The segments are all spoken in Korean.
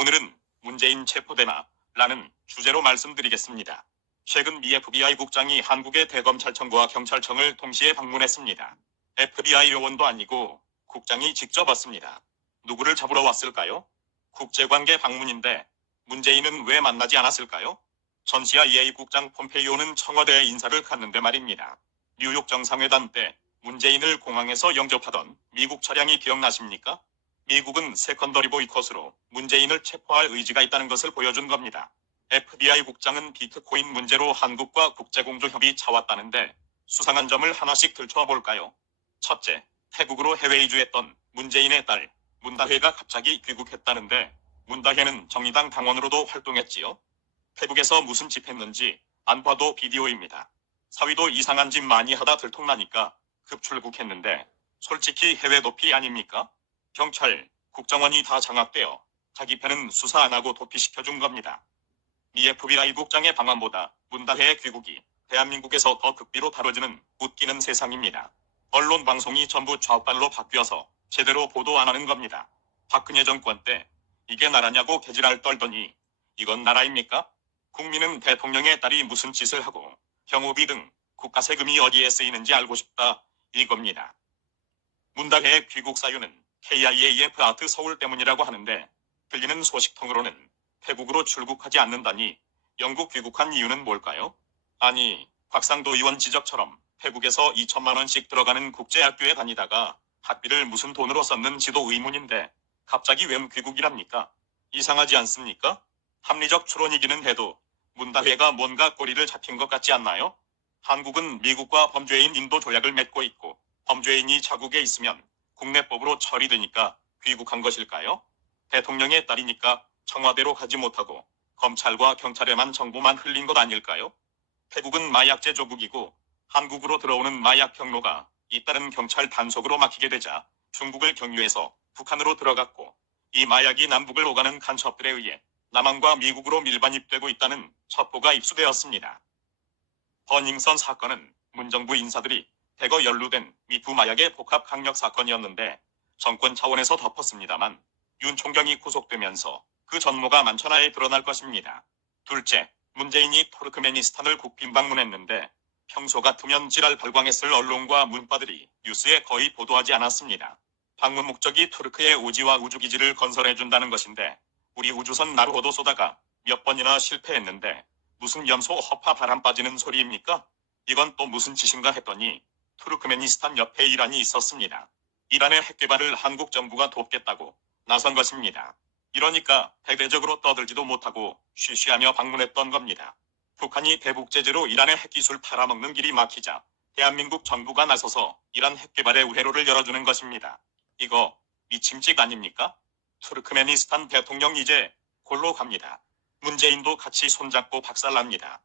오늘은 문재인 체포되나라는 주제로 말씀드리겠습니다. 최근 미 FBI 국장이 한국의 대검찰청과 경찰청을 동시에 방문했습니다. FBI 요원도 아니고 국장이 직접 왔습니다. 누구를 잡으러 왔을까요? 국제관계 방문인데 문재인은 왜 만나지 않았을까요? 전 CIA 국장 폼페이오는 청와대에 인사를 갔는데 말입니다. 뉴욕 정상회담 때 문재인을 공항에서 영접하던 미국 차량이 기억나십니까? 미국은 세컨더리 보이콧으로 문재인을 체포할 의지가 있다는 것을 보여준 겁니다. FBI 국장은 비트코인 문제로 한국과 국제공조협의 차왔다는데 수상한 점을 하나씩 들춰볼까요? 첫째, 태국으로 해외 이주했던 문재인의 딸 문다혜가 갑자기 귀국했다는데 문다혜는 정의당 당원으로도 활동했지요. 태국에서 무슨 짓 했는지 안 봐도 비디오입니다. 사위도 이상한 짓 많이 하다 들통나니까 급출국했는데 솔직히 해외 도피 아닙니까? 경찰, 국정원이 다 장악되어 자기 편은 수사 안 하고 도피시켜준 겁니다. 미 FBI 국장의 방안보다 문다혜의 귀국이 대한민국에서 더 극비로 다뤄지는 웃기는 세상입니다. 언론 방송이 전부 좌빨로 바뀌어서 제대로 보도 안 하는 겁니다. 박근혜 정권 때 이게 나라냐고 개지랄 떨더니 이건 나라입니까? 국민은 대통령의 딸이 무슨 짓을 하고 경호비 등 국가 세금이 어디에 쓰이는지 알고 싶다 이겁니다. 문다혜의 귀국 사유는 KIAF 아트 서울 때문이라고 하는데 들리는 소식통으로는 태국으로 출국하지 않는다니 영국 귀국한 이유는 뭘까요? 아니, 곽상도 의원 지적처럼 태국에서 2천만 원씩 들어가는 국제학교에 다니다가 학비를 무슨 돈으로 썼는지도 의문인데 갑자기 웬 귀국이랍니까? 이상하지 않습니까? 합리적 추론이기는 해도 문다혜가 뭔가 꼬리를 잡힌 것 같지 않나요? 한국은 미국과 범죄인 인도 조약을 맺고 있고 범죄인이 자국에 있으면 국내법으로 처리되니까 귀국한 것일까요? 대통령의 딸이니까 청와대로 가지 못하고 검찰과 경찰에만 정보만 흘린 것 아닐까요? 태국은 마약 제조국이고 한국으로 들어오는 마약 경로가 잇따른 경찰 단속으로 막히게 되자 중국을 경유해서 북한으로 들어갔고 이 마약이 남북을 오가는 간첩들에 의해 남한과 미국으로 밀반입되고 있다는 첩보가 입수되었습니다. 버닝썬 사건은 문정부 인사들이 대거 연루된 미투 마약의 복합 강력 사건이었는데 정권 차원에서 덮었습니다만 윤 총경이 구속되면서 그 전모가 만천하에 드러날 것입니다. 둘째, 문재인이 투르크메니스탄을 국빈 방문했는데 평소 같으면 지랄 발광했을 언론과 문바들이 뉴스에 거의 보도하지 않았습니다. 방문 목적이 투르크의 우지와 우주기지를 건설해준다는 것인데 우리 우주선 나루호도 쏘다가 몇 번이나 실패했는데 무슨 염소 허파 바람 빠지는 소리입니까? 이건 또 무슨 짓인가 했더니 투르크메니스탄 옆에 이란이 있었습니다. 이란의 핵개발을 한국 정부가 돕겠다고 나선 것입니다. 이러니까 대대적으로 떠들지도 못하고 쉬쉬하며 방문했던 겁니다. 북한이 대북 제재로 이란의 핵기술 팔아먹는 길이 막히자 대한민국 정부가 나서서 이란 핵개발의 우회로를 열어주는 것입니다. 이거 미침찍 아닙니까? 투르크메니스탄 대통령 이제 골로 갑니다. 문재인도 같이 손잡고 박살납니다.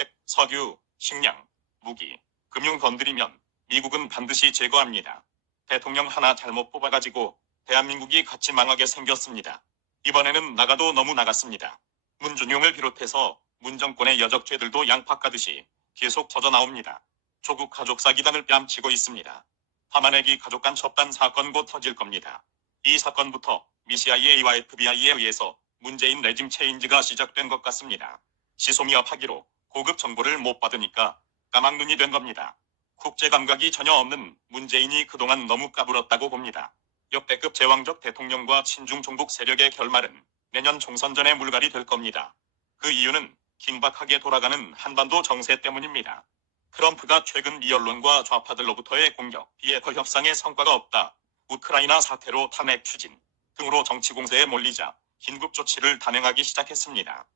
핵, 석유, 식량, 무기, 금융 건드리면 미국은 반드시 제거합니다. 대통령 하나 잘못 뽑아가지고 대한민국이 같이 망하게 생겼습니다. 이번에는 나가도 너무 나갔습니다. 문준용을 비롯해서 문정권의 여적죄들도 양파 까듯이 계속 터져나옵니다. 조국 가족 사기단을 뺨치고 있습니다. 하만애기 가족 간 첩단 사건 곧 터질 겁니다. 이 사건부터 미 CIA와 FBI에 의해서 문재인 레짐 체인지가 시작된 것 같습니다. 시소미압하기로 고급 정보를 못 받으니까 까막눈이 된 겁니다. 국제 감각이 전혀 없는 문재인이 그동안 너무 까불었다고 봅니다. 역대급 제왕적 대통령과 친중 종북 세력의 결말은 내년 총선 전에 물갈이 될 겁니다. 그 이유는 긴박하게 돌아가는 한반도 정세 때문입니다. 트럼프가 최근 미 언론과 좌파들로부터의 공격, 비핵화 협상에 성과가 없다, 우크라이나 사태로 탄핵 추진 등으로 정치 공세에 몰리자 긴급 조치를 단행하기 시작했습니다.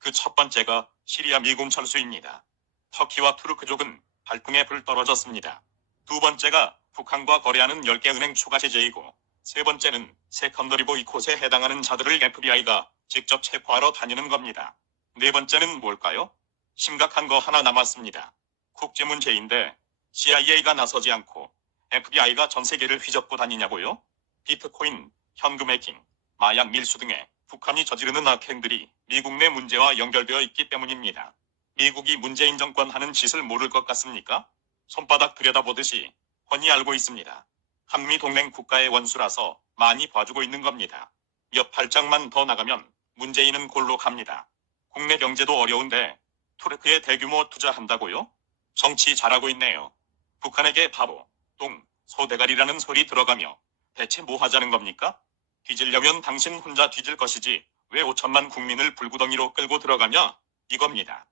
그 첫 번째가 시리아 미군 철수입니다. 터키와 투르크족은 발등에 불 떨어졌습니다. 두 번째가 북한과 거래하는 10개 은행 추가 제재이고 세 번째는 세컨더리 보이콧에 해당하는 자들을 FBI가 직접 체포하러 다니는 겁니다. 네 번째는 뭘까요? 심각한 거 하나 남았습니다. 국제 문제인데 CIA가 나서지 않고 FBI가 전 세계를 휘젓고 다니냐고요? 비트코인, 현금 해킹, 마약 밀수 등의 북한이 저지르는 악행들이 미국 내 문제와 연결되어 있기 때문입니다. 미국이 문재인 정권 하는 짓을 모를 것 같습니까? 손바닥 들여다보듯이 훤히 알고 있습니다. 한미 동맹 국가의 원수라서 많이 봐주고 있는 겁니다. 몇 발짝만 더 나가면 문재인은 골로 갑니다. 국내 경제도 어려운데 트래크에 대규모 투자한다고요? 정치 잘하고 있네요. 북한에게 바보, 똥, 소대가리라는 소리 들어가며 대체 뭐 하자는 겁니까? 뒤지려면 당신 혼자 뒤질 것이지 왜 5천만 국민을 불구덩이로 끌고 들어가냐? 이겁니다.